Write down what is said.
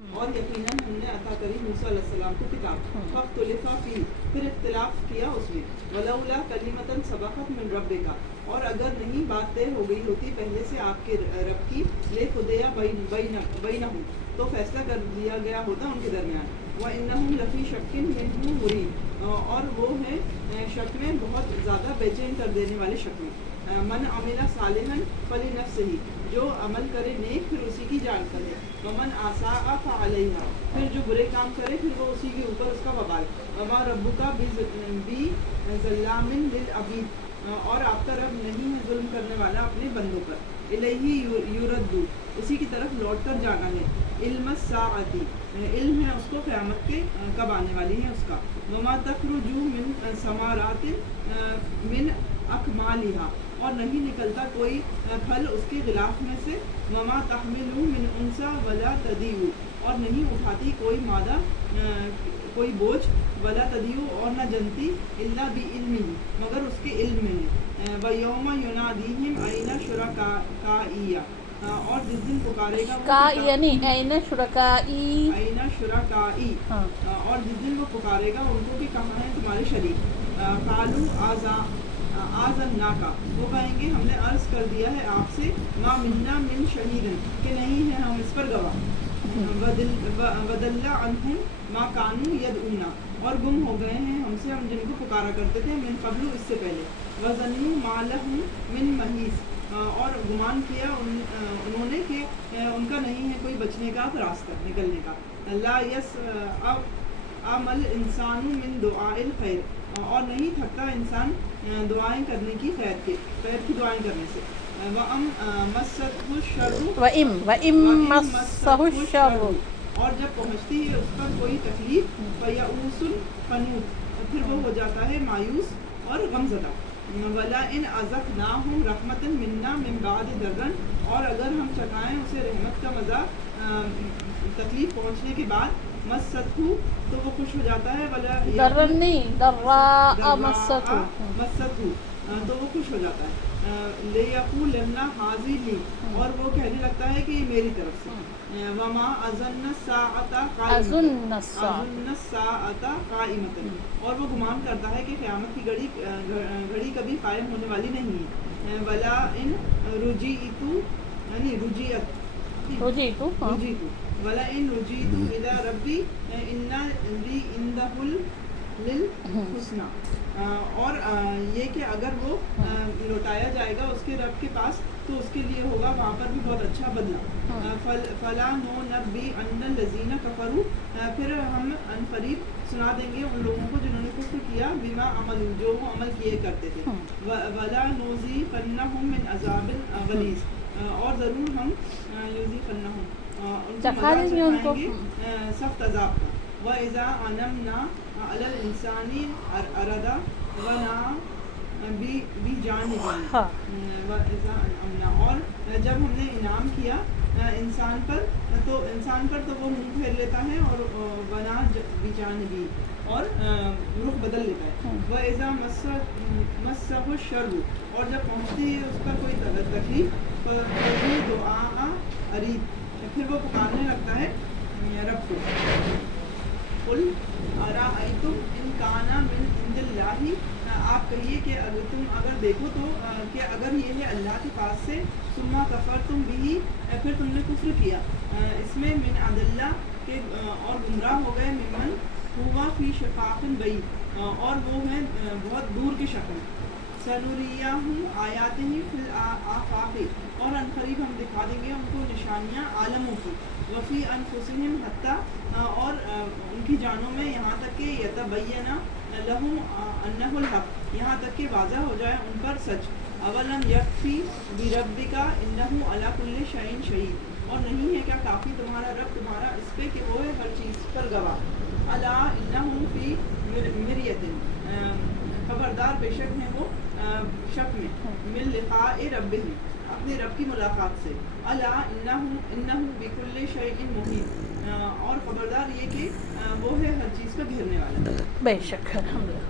اور یقیناً ہم نے عطا کری موسیٰ علیہ السلام کو کتاب فاختلفا فیہ، پھر اختلاف کیا اس میں، ولولا کلمۃ سبقت من ربک، اور اگر نہیں بات طے ہو گئی ہوتی پہلے سے آپ کے رب کی، لقضی بینہم، تو فیصلہ کر دیا گیا ہوتا ان کے درمیان، وانہم لفی شک منہ مریب، اور وہ ہیں شک میں بہت زیادہ بے چین کر دینے والے شک میں، من عمل صالحا فلنفسہ، جو عمل کرے نیک پھر اسی کی جان کرے، ومن اساء فعلیہا، پھر جو برے کام کرے پھر وہ اسی کے اوپر اس کا وبال، وما ربک بظلام للعبید، اور آپ کا رب نہیں ہے ظلم کرنے والا اپنے بندوں پر، الیہ یرد، اسی کی طرف لوٹ کر جانا ہے، علم الساعۃ، علم ہے اس کو قیامت کے کب آنے والی ہے اس کا، وما تخرج من ثمرات من اکمالہا، اور نہیں نکلتا کوئی پھل اس کے غلاف میں سے، وما تحمل من انثی ولا تضیع، اور نہیں اٹھاتی کوئی مادہ کوئی بوجھ، ولا تضیع، اور نہ جنتی، الا بعلمہ، مگر اس کے علم میں ہے، ویوم ینادیہم این شرکائی، اور جس دن پکارے گا کا یعنی این شرکائی، اور جس دن وہ پکارے گا ان کو کہ کہاں ہیں تمہارے شریک، قالوا آذناکا، وہ کہیں گے ہم نے عرض کر دیا ہے آپ سے، ما منا من شہید، کہ نہیں ہے ہم اس پر گواہ، وضل عنہم ما کانوا یدعون، اور گم ہو گئے ہیں ہم سے ہم جن کو پکارا کرتے تھے، من قبل، اس سے پہلے، وظنوا ما لہم من محیص، اور گمان کیا انہوں نے کہ ان کا نہیں ہے کوئی بچنے کا راستہ، نکلنے کا، لا یسأم الانسان من دعاء الخیر، اور نہیں تھکتا انسان دعائیں کرنے کی، خیر کی دعائیں کرنے سے، وَأَمْ مَسَّتْهُ الشَّرُّ، اور جب پہنچتی ہے اس پر کوئی تکلیف، فَيَئُوسٌ قَنُوطٌ، پھر وہ ہو جاتا ہے مایوس اور غمزدہ، وَلَئِنْ أَذَقْنَاهُ رَحْمَةً مِنَّا مِنْ بَعْدِ ضَرٍّ، اور اگر ہم چکھائیں اسے رحمت کا مزہ تکلیف پہنچنے کے بعد، مَسَّتْهُ، تو وہ خوش ہو جاتا ہے، ضرن نہیں، ضراء مَسَّتْهُ، تو وہ خوش ہو جاتا ہے، لِيَقُولَنَّ هَٰذِهِ لِي، اور وہ کہنے لگتا ہے کہ یہ میری طرف سے، وَمَا أَظُنُّ السَّاعَةَ قَائِمَةً، اور وہ گمان کرتا ہے کہ قیامت کی گھڑی کبھی قائم ہونے والی نہیں ہے، وَلَئِن رُجِعْتُ إِلَىٰ رَبِّي إِنَّ لِي عِندَهُ لِلْحُسْنَىٰ، اور یہ کہ اگر وہ لوٹایا جائے گا اس کے رب کے پاس تو اس کے لیے ہوگا وہاں پر بھی بہت اچھا بدلہ، فَلَا نُنَبِّئَنَّ الَّذِينَ كَفَرُوا، پھر ہم ان قریب سنا دیں گے ان لوگوں کو جنہوں نے کفر کیا، بما عملوا، جو وہ عمل کیے کرتے تھے، وَلَا نُذِيقَنَّهُم مِّنْ عَذَابٍ غَلِيظٍ، اور ضرور ہم یذیقنہم، ان کو مزہ چکھائیں گے سخت عذاب کا، وَإِذَا أَنَمْنَا عَلَى الْإِنسَانِ أَرَدَ وَنَأَى بِجَانِبِهِ، وَإِذَا أَنْعَمْنَا، اور جب ہم نے انعام کیا انسان پر تو وہ منہ پھیر لیتا ہے، اور وَنَأَى بِجَانِبِهِ، اور رخ بدل لیتا ہے، وَإِذَا مَسَّهُ الشَّرُّ، اور جب پہنچتی ہے اس پر کوئی تکلیف، فَذُو دُعَاءٍ عَرِيضٍ، پھر وہ پکارنے لگتا ہے رب کو، قُلْ أَرَأَيْتُمْ إِنْ كَانَ مِنْ عِنْدِ اللَّهِ، آپ کہیے کہ اگر دیکھو تو کہ اگر یہ ہے اللہ کے پاس سے، ثُمَّ كَفَرْتُمْ بِهِ، پھر تم نے کفر کیا اس میں، من عَدَلَّ، کہ اور گمراہ ہو گئے، ممن هُوَ فِي شِقَاقٍ بَعِيدٍ، اور وہ ہیں بہت دور کے شک میں، سَنُرِيَّهُمْ آيَاتِهِ فِي الْآفَاقِ، اور ان قریب ہم دکھا دیں گے ان کو نشانیاں عالموں کی، وفی انفسہم حتی، اور ان کی جانوں میں، یہاں تک کہ یتبین لہم انہ الحق، یہاں تک کہ واضح ہو جائے ان پر سچ، اولم یکفی بربک انہ علی کل شیء شہید، اور نہیں ہے کیا کافی تمہارا رب تمہارا اس پہ کہ وہ ہے ہر چیز پر گواہ، الا انہم فی مریۃ، خبردار بے شک ہیں وہ شک میں، من لقاء ربہم، اپنے رب کی ملاقات سے، الا انہ بکل شیء محیط، اور خبردار یہ کہ وہ ہے ہر چیز کا گھیرنے والا، بے شک، الحمدللہ۔